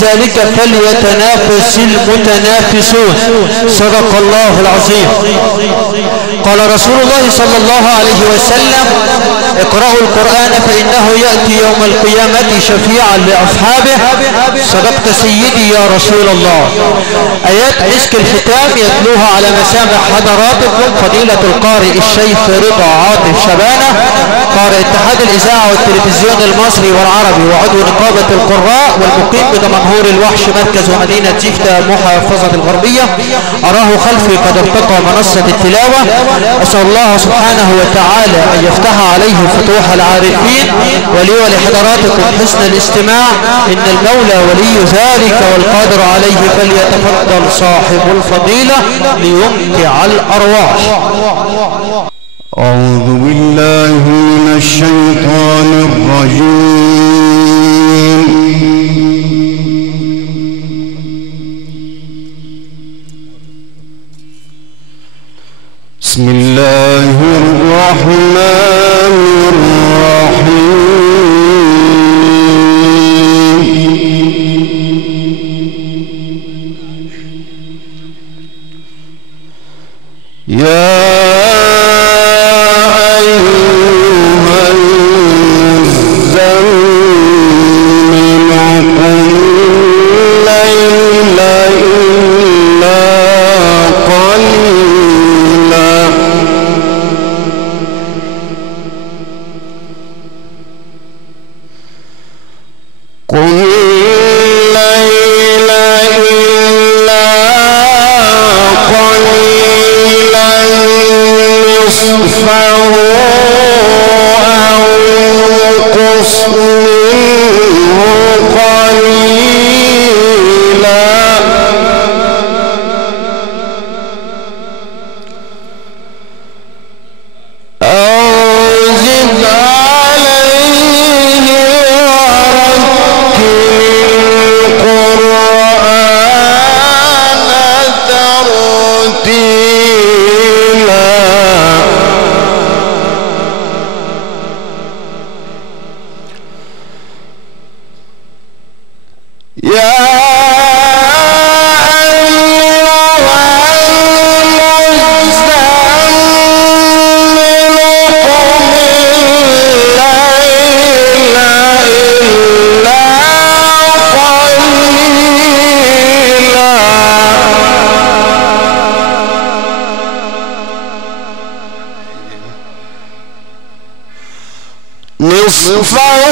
ذلك فليتنافس المتنافسون. صدق الله العظيم. قال رسول الله صلى الله عليه وسلم: اقرأوا القرآن فإنه يأتي يوم القيامة شفيعا لأصحابه. صدقت سيدي يا رسول الله. آيات مسك الختام يتلوها على مسامع حضراتكم فضيلة القارئ الشيخ رضا عاطف شبانة، قارئ اتحاد الإذاعة والتلفزيون المصري والعربي وعضو نقابة القراء، والمقيم بدمنهور الوحش مركز ومدينة زفتة محافظة الغربية. أراه خلفي قد ارتقى منصة التلاوة. أسأل الله سبحانه وتعالى أن يفتح عليه فتوح العارفين، ولي ولحضراتكم حسن الاستماع، إن المولى ولي ذلك والقادر عليه، فليتفضل صاحب الفضيلة ليمتع الأرواح. أعوذ بالله من الشيطان الرجيم. بسم الله الرحمن الرحيم. يا سبحا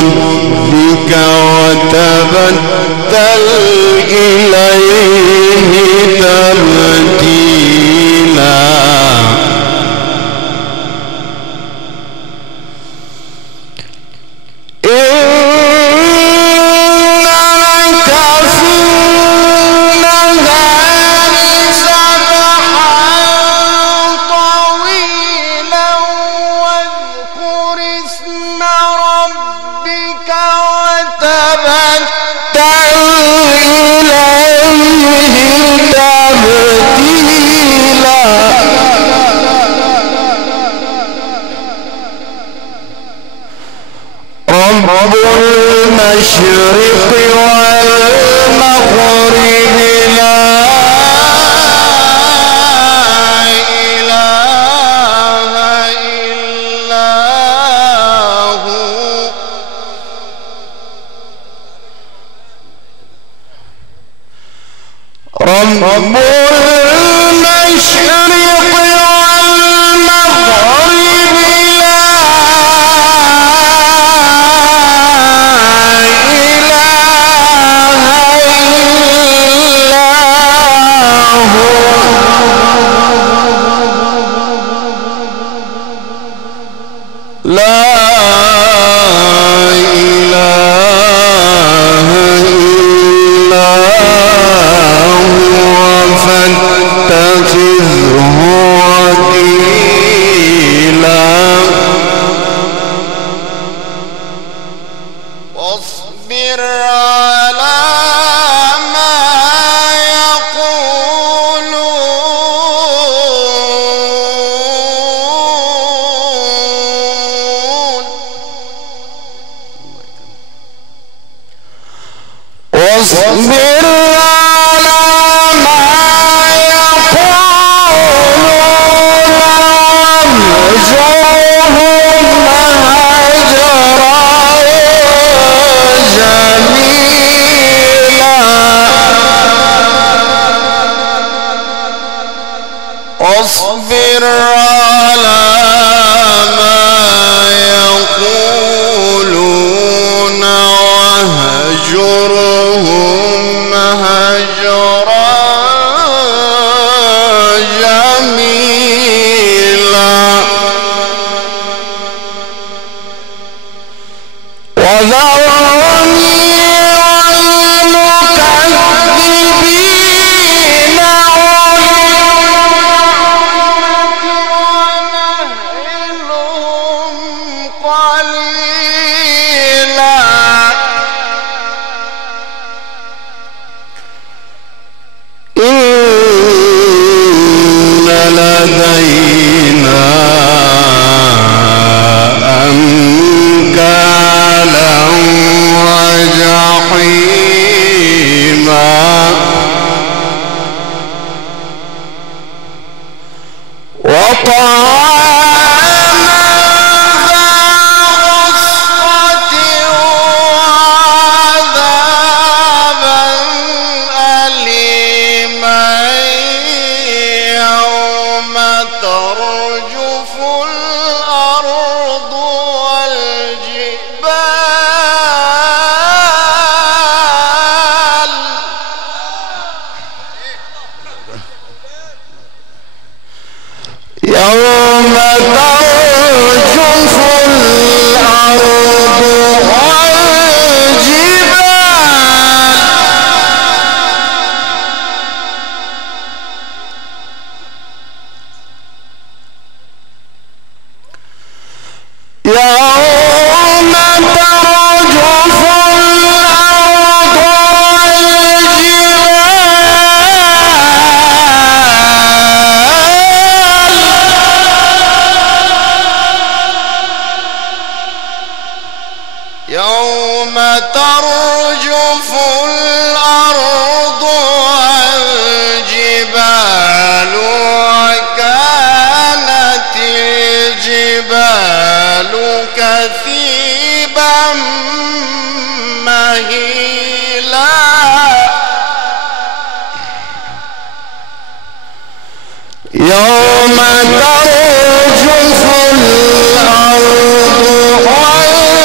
ربك وتبتل إليه تبتيلا رب المشرق والمغرب لا إله إلا هو رب المشرق والمغرب لا إله إلا هو فاتخذه وكيلا واصبر على ما واصبر على ما يقولون واهجرهم هجرا جميلا واصبر على ما يقولون واهجرهم هجرا جميلا وذرني والمكذبين ومهلهم قليلا إن لدينا أنكالا وجحيما وطعاما ذا غصة وعذابا أليما يوم ترجف الأرض والجبال يوم ترجف الأرض والجبال يوم ترجف الأرض والجبال يوم ترجف الأرض والجبال وكانت الجبال كثيبا مهيلا يوم ترجف الأرض والجبال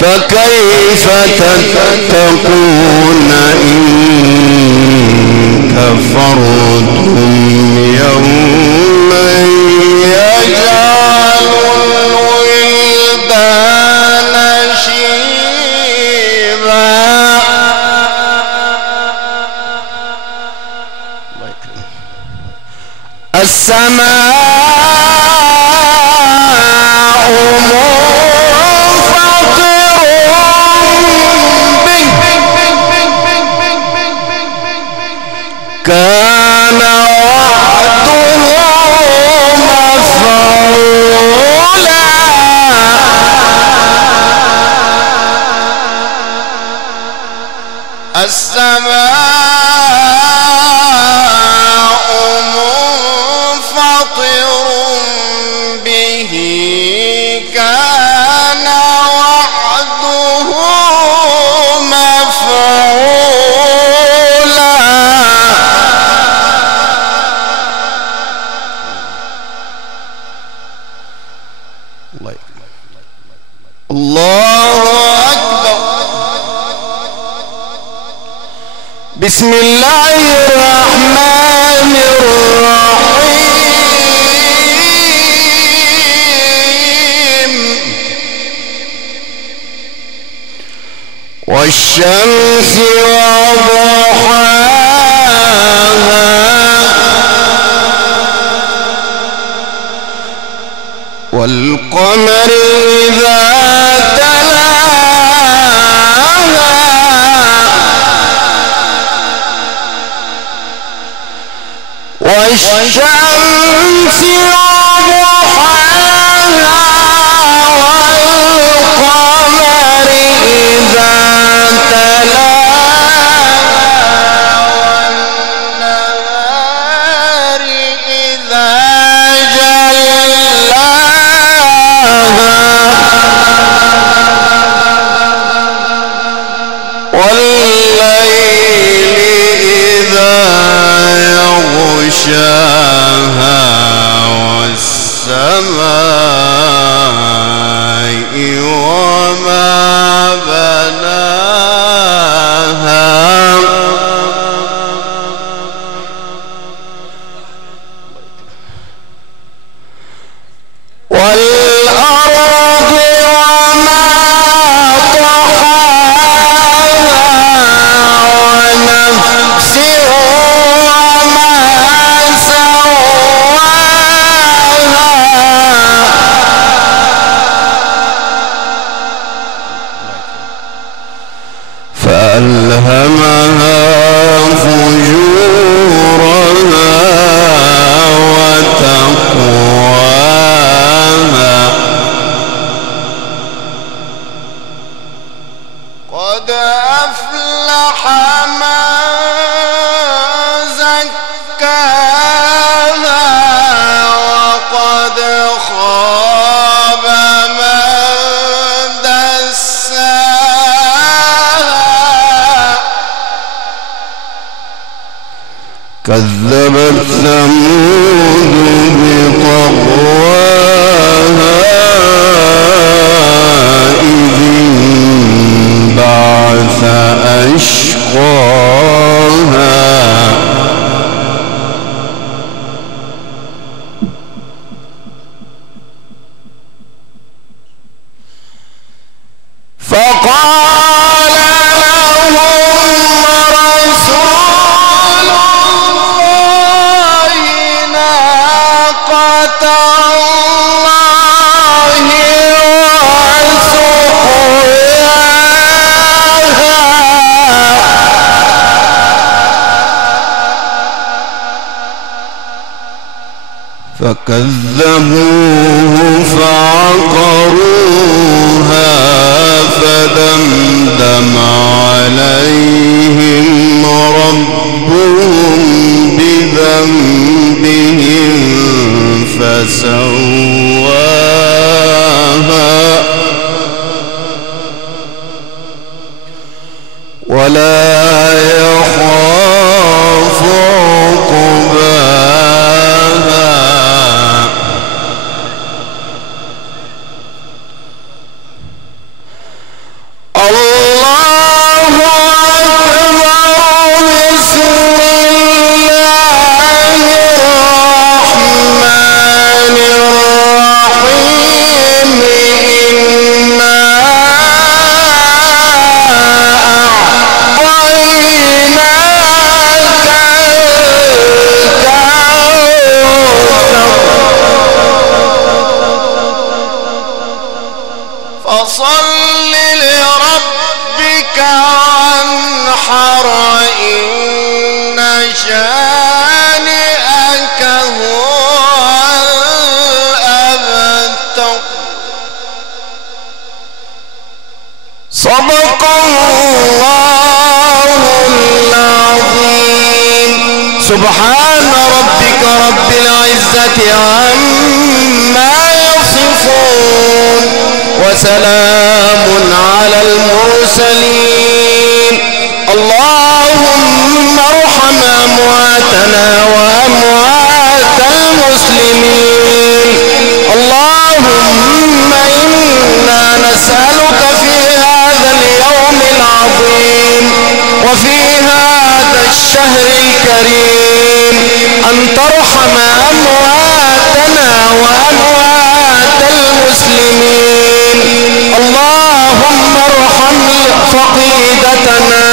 فكيف تتقون إن كفرتم يوما يجعل الولدان شيبا. السماء كان وعده مفعولا. السماء منفطر به كان وعده مفعولا. الله أكبر. بسم الله الرحمن الرحيم. والشمس وضحاها والقمر إذا تلاها والشمس وضحاها والقمر إذا تلاها والنهار إذا والليل إذا يغشاها والسماء وما بناها والأرض وما فألهمها فجورها وتقواها. قد أفلح من زكاها وقد خاب من دساها. كذبت ثمود بطغواها إذ انبعث أشقاها فكذبوه فعقروها فدمدم عليهم ربهم بذنبهم فسواها ولا يخاف عقباها الله أكبر بسم الله الرحمن الرحيم إنا فصل لربك وانحر إن شانئك هو الأبتر صدق الله العظيم سبحان ربك رب العزة عما يصفون وسلام على المرسلين اللهم ارحم أمواتنا وأموات المسلمين اللهم إنا نسألك في هذا اليوم العظيم وفي هذا الشهر الكريم أن ترحم أمواتنا وأموات المسلمين اللهم ارحم فقيدتنا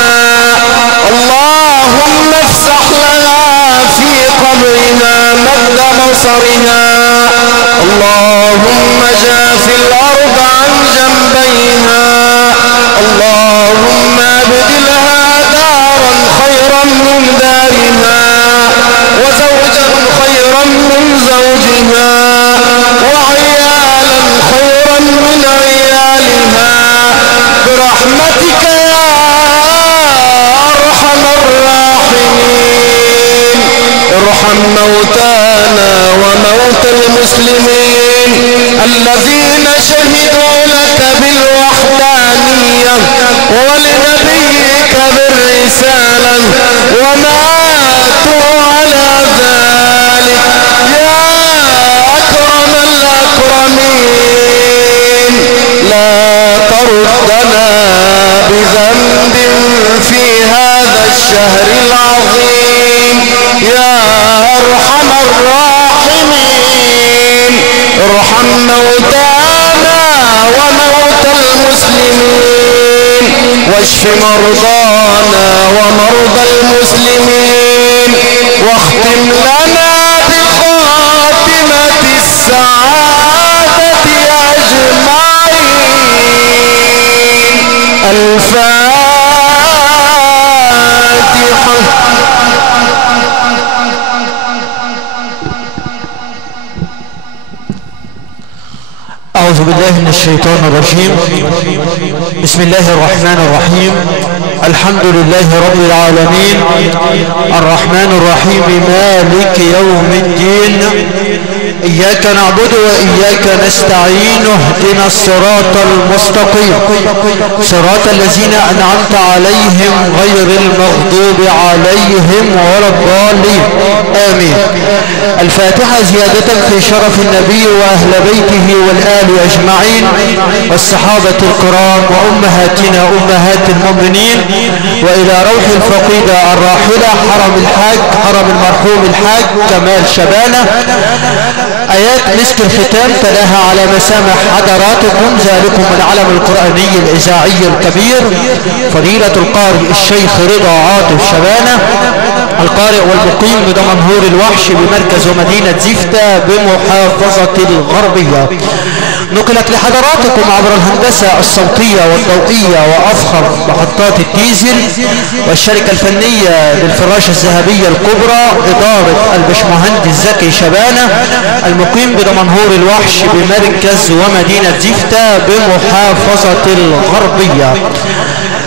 اللهم افسح لها في قبرها مد بصرها اللهم جاف الأرض عن جنبيها اللهم ابدلها دارا خيرا من دارها وزوجا خيرا من زوجها وعيالا خيرا من عيالها برحمتك يا أرحم الراحمين ارحم موتانا وموتى المسلمين الذين شهدوا لك بالوحدانية ولنبيك بالرسالة وماتوا على ذلك يا أكرم الأكرمين لا تردنا بذنب في هذا الشهر العظيم يا أرحم الراحمين ارحم موتانا وموتى المسلمين واشف مرضانا ومرضى المسلمين واختم لنا بخاتمة السعادة أجمعين الفاتحة أعوذ بالله من الشيطان الرجيم بسم الله الرحمن الرحيم الحمد لله رب العالمين الرحمن الرحيم مالك يوم الدين إياك نعبد وإياك نستعين اهدنا الصراط المستقيم صراط الذين أنعمت عليهم غير المغضوب عليهم ولا الضالين آمين. الفاتحة زيادة في شرف النبي وأهل بيته والآل أجمعين والصحابة الكرام وأمهاتنا أمهات المؤمنين وإلى روح الفقيدة الراحلة حرم الحاج حرم المرحوم الحاج كمال شبانة. آيات مسك الختام تلاها على مسامح حضراتكم ذلكم العلم القرآني الإذاعي الكبير فضيلة القارئ الشيخ رضا عاطف شبانة القارئ والمقيم بدمنهور الوحش بمركز ومدينة زفتة بمحافظة الغربية. نقلت لحضراتكم عبر الهندسة الصوتية والضوئية وأفخر محطات الديزل والشركة الفنية للفراشة الذهبية الكبرى إدارة البشمهندس زكي شبانة المقيم بدمنهور الوحش بمركز ومدينة زفتة بمحافظة الغربية.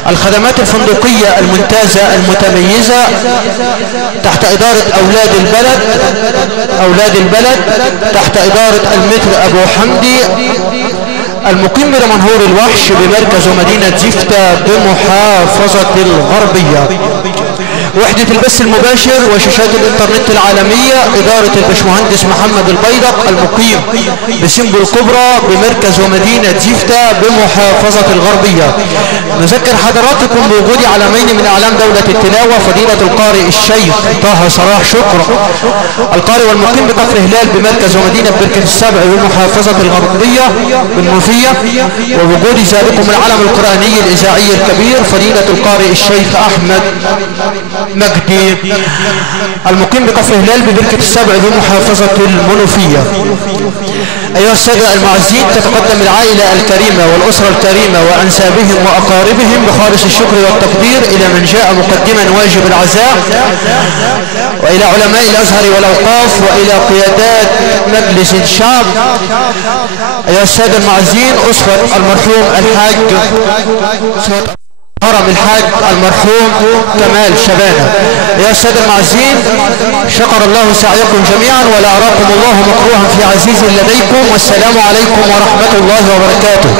الخدمات الفندقية الممتازة المتميزة تحت إدارة أولاد البلد تحت إدارة المتر أبو حمدي المقيم بمنهور الوحش بمركز ومدينة زفتة بمحافظة الغربية. وحدة البث المباشر وشاشات الانترنت العالمية إدارة البشمهندس محمد البيضق المقيم بسمبل الكبرى بمركز ومدينة زفتة بمحافظة الغربية. نذكر حضراتكم بوجود علمين من أعلام دولة التلاوة، فضيلة القارئ الشيخ طه صلاح شكر القارئ والمقيم بكفر هلال بمركز ومدينة بركة السبع بمحافظة الغربية بالمنوفية، ووجود ذلكم العلم القرآني الإذاعي الكبير فضيلة القارئ الشيخ أحمد مجدي المقيم بكفر هلال ببركة السبع بمحافظة المنوفية. أيها السادة المعزين، تتقدم العائلة الكريمة والأسرة الكريمة وأنسابهم وأقاربهم بخالص الشكر والتقدير إلى من جاء مقدما واجب العزاء، وإلى علماء الأزهر والأوقاف، وإلى قيادات مجلس الشعب. أيها السادة المعزين، أسرة المرحوم الحاج هرم الحاج المرحوم كمال شبانة. يا السادة المعزين، شكر الله سعيكم جميعا ولا أراكم الله مكروها في عزيز لديكم، والسلام عليكم ورحمة الله وبركاته.